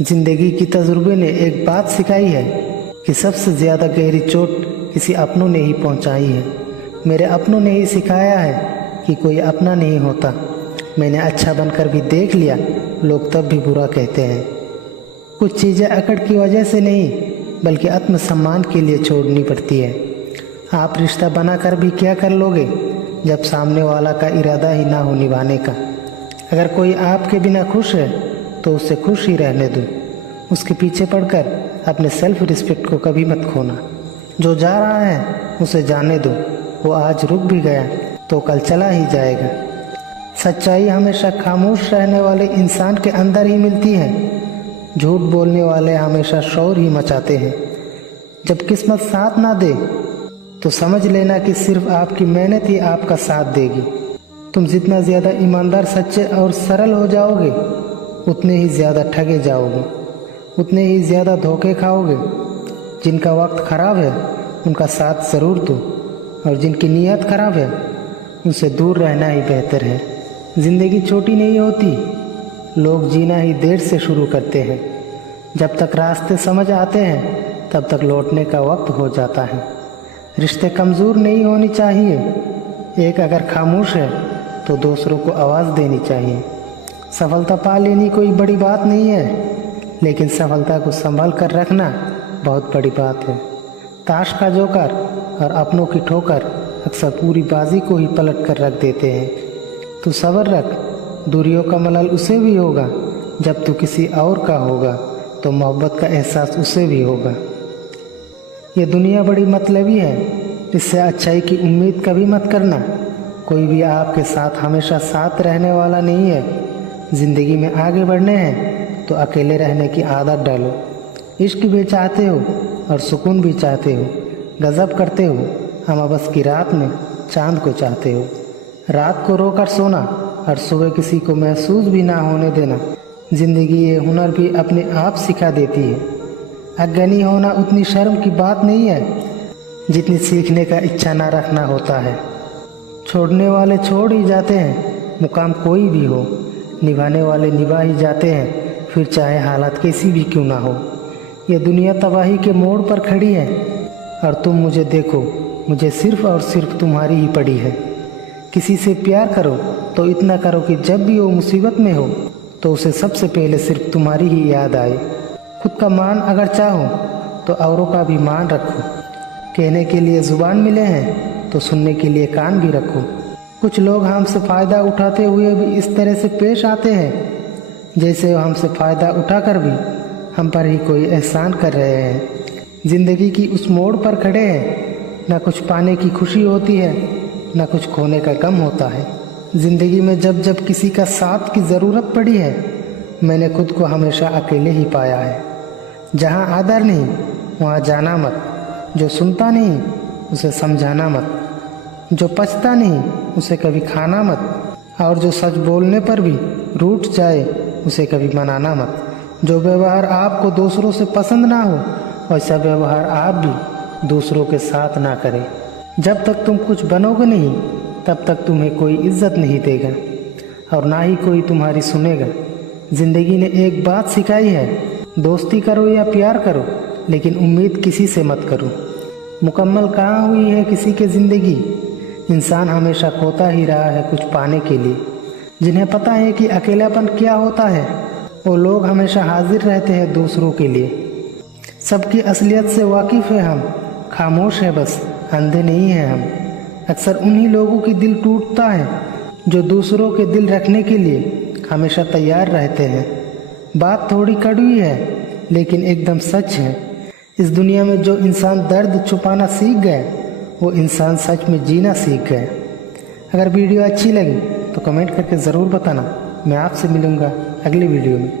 जिंदगी की तजुर्बे ने एक बात सिखाई है कि सबसे ज़्यादा गहरी चोट किसी अपनों ने ही पहुंचाई है। मेरे अपनों ने ही सिखाया है कि कोई अपना नहीं होता। मैंने अच्छा बनकर भी देख लिया, लोग तब भी बुरा कहते हैं। कुछ चीज़ें अकड़ की वजह से नहीं बल्कि आत्मसम्मान के लिए छोड़नी पड़ती है। आप रिश्ता बनाकर भी क्या कर लोगे जब सामने वाला का इरादा ही ना हो निभाने का। अगर कोई आपके बिना खुश है तो उसे खुश ही रहने दो। उसके पीछे पड़कर अपने सेल्फ रिस्पेक्ट को कभी मत खोना। जो जा रहा है उसे जाने दो, वो आज रुक भी गया तो कल चला ही जाएगा। सच्चाई हमेशा खामोश रहने वाले इंसान के अंदर ही मिलती है। झूठ बोलने वाले हमेशा शोर ही मचाते हैं। जब किस्मत साथ ना दे तो समझ लेना कि सिर्फ आपकी मेहनत ही आपका साथ देगी। तुम जितना ज़्यादा ईमानदार, सच्चे और सरल हो जाओगे उतने ही ज़्यादा ठगे जाओगे, उतने ही ज़्यादा धोखे खाओगे। जिनका वक्त ख़राब है उनका साथ ज़रूर दो, और जिनकी नीयत ख़राब है उनसे दूर रहना ही बेहतर है। ज़िंदगी छोटी नहीं होती, लोग जीना ही देर से शुरू करते हैं। जब तक रास्ते समझ आते हैं तब तक लौटने का वक्त हो जाता है। रिश्ते कमज़ोर नहीं होनी चाहिए। एक अगर खामोश है तो दूसरों को आवाज़ देनी चाहिए। सफलता पा लेनी कोई बड़ी बात नहीं है, लेकिन सफलता को संभाल कर रखना बहुत बड़ी बात है। ताश का जोकर और अपनों की ठोकर अक्सर पूरी बाजी को ही पलट कर रख देते हैं। तो सब्र रख, दूरियों का मलाल उसे भी होगा। जब तू किसी और का होगा तो मोहब्बत का एहसास उसे भी होगा। ये दुनिया बड़ी मतलबी है, इससे अच्छाई की उम्मीद कभी मत करना। कोई भी आपके साथ हमेशा साथ रहने वाला नहीं है। ज़िंदगी में आगे बढ़ने हैं तो अकेले रहने की आदत डालो। इश्क भी चाहते हो और सुकून भी चाहते हो, गज़ब करते हो अमावस की रात में चांद को चाहते हो। रात को रोकर सोना और सुबह किसी को महसूस भी ना होने देना। ज़िंदगी ये हुनर भी अपने आप सिखा देती है। अज्ञानी होना उतनी शर्म की बात नहीं है जितनी सीखने का इच्छा ना रखना होता है। छोड़ने वाले छोड़ ही जाते हैं, मुकाम कोई भी हो। निभाने वाले निभा ही जाते हैं, फिर चाहे हालात कैसी भी क्यों ना हो। ये दुनिया तबाही के मोड़ पर खड़ी है और तुम मुझे देखो, मुझे सिर्फ और सिर्फ तुम्हारी ही पड़ी है। किसी से प्यार करो तो इतना करो कि जब भी वो मुसीबत में हो तो उसे सबसे पहले सिर्फ तुम्हारी ही याद आए। खुद का मान अगर चाहो तो औरों का भी मान रखो। कहने के लिए ज़ुबान मिले हैं तो सुनने के लिए कान भी रखो। कुछ लोग हमसे फ़ायदा उठाते हुए भी इस तरह से पेश आते हैं जैसे हमसे फ़ायदा उठाकर भी हम पर ही कोई एहसान कर रहे हैं। ज़िंदगी की उस मोड़ पर खड़े हैं, ना कुछ पाने की खुशी होती है ना कुछ खोने का गम होता है। ज़िंदगी में जब जब किसी का साथ की ज़रूरत पड़ी है मैंने खुद को हमेशा अकेले ही पाया है। जहाँ आदर नहीं वहाँ जाना मत, जो सुनता नहीं उसे समझाना मत, जो पचता नहीं उसे कभी खाना मत, और जो सच बोलने पर भी रूठ जाए उसे कभी मनाना मत। जो व्यवहार आपको दूसरों से पसंद ना हो वैसा व्यवहार आप भी दूसरों के साथ ना करें। जब तक तुम कुछ बनोगे नहीं तब तक तुम्हें कोई इज्जत नहीं देगा और ना ही कोई तुम्हारी सुनेगा। ज़िंदगी ने एक बात सिखाई है, दोस्ती करो या प्यार करो लेकिन उम्मीद किसी से मत करो। मुकम्मल कहाँ हुई है किसी की ज़िंदगी। इंसान हमेशा खोता ही रहा है कुछ पाने के लिए। जिन्हें पता है कि अकेलापन क्या होता है वो लोग हमेशा हाजिर रहते हैं दूसरों के लिए। सबकी असलियत से वाकिफ़ है हम, खामोश है बस, अंधे नहीं हैं हम। अक्सर उन्हीं लोगों की दिल टूटता है जो दूसरों के दिल रखने के लिए हमेशा तैयार रहते हैं। बात थोड़ी कड़वी है लेकिन एकदम सच है। इस दुनिया में जो इंसान दर्द छुपाना सीख गए वो इंसान सच में जीना सीख गए। अगर वीडियो अच्छी लगी तो कमेंट करके ज़रूर बताना। मैं आपसे मिलूँगा अगली वीडियो में।